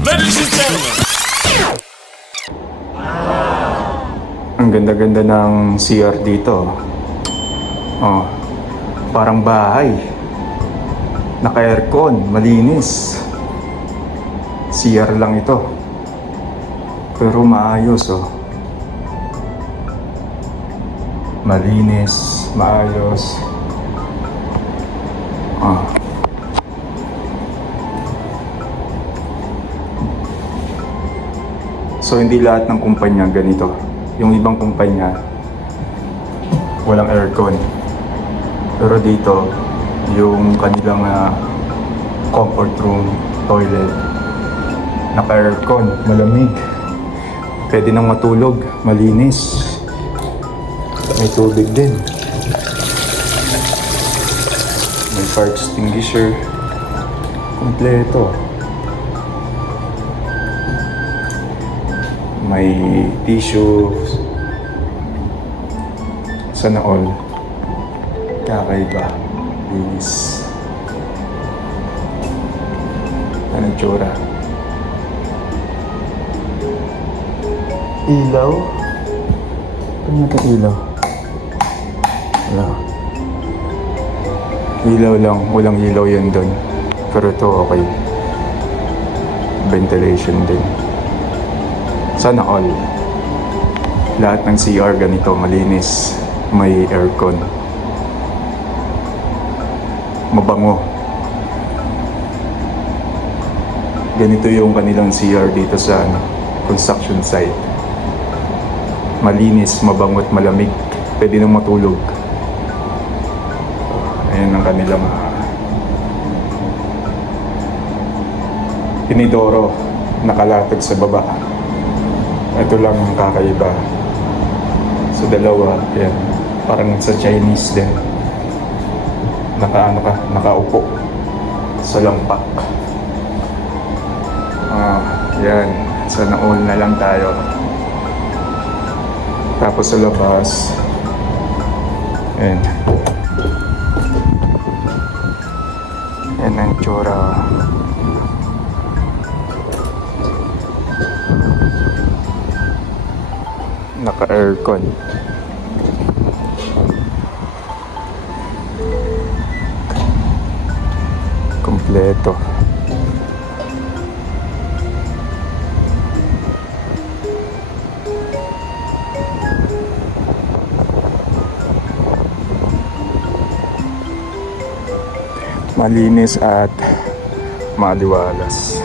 Ladies and gentlemen. Ang ganda-ganda ng CR dito. Oh, parang bahay. Naka-aircon, malinis. CR lang ito. Pero maayos oh. Malinis, maayos. Ah. So hindi lahat ng kumpanya ganito. Yung ibang kumpanya walang aircon. Pero dito yung kanilang comfort room, toilet, naka-aircon, malamig. Pwede nang matulog, malinis. May tubig din. May fire extinguisher. Kompleto. May tissues. Sana all. Kakaiba. Linis. Anong tsura? Ilaw? Ano yung ilaw? Wala. Ilaw lang. Walang ilaw yun doon. Pero ito okay. Ventilation din. Sana all. Lahat ng CR ganito, malinis. May aircon. Mabango. Ganito yung kanilang CR dito sa construction site. Malinis, mabango at malamig. Pwede nang matulog. Ayan ang kanilang inidoro. Nakalatag sa baba. Ito lang ang kakaiba. Sa dalawa, yan. Parang sa Chinese din. Nakaupo. Sa lampak. Yan. Sana all na lang tayo. Tapos sa labas. Yan. Yan ang tsura. Naka-aircon. Kompleto. Malinis at maliwalas.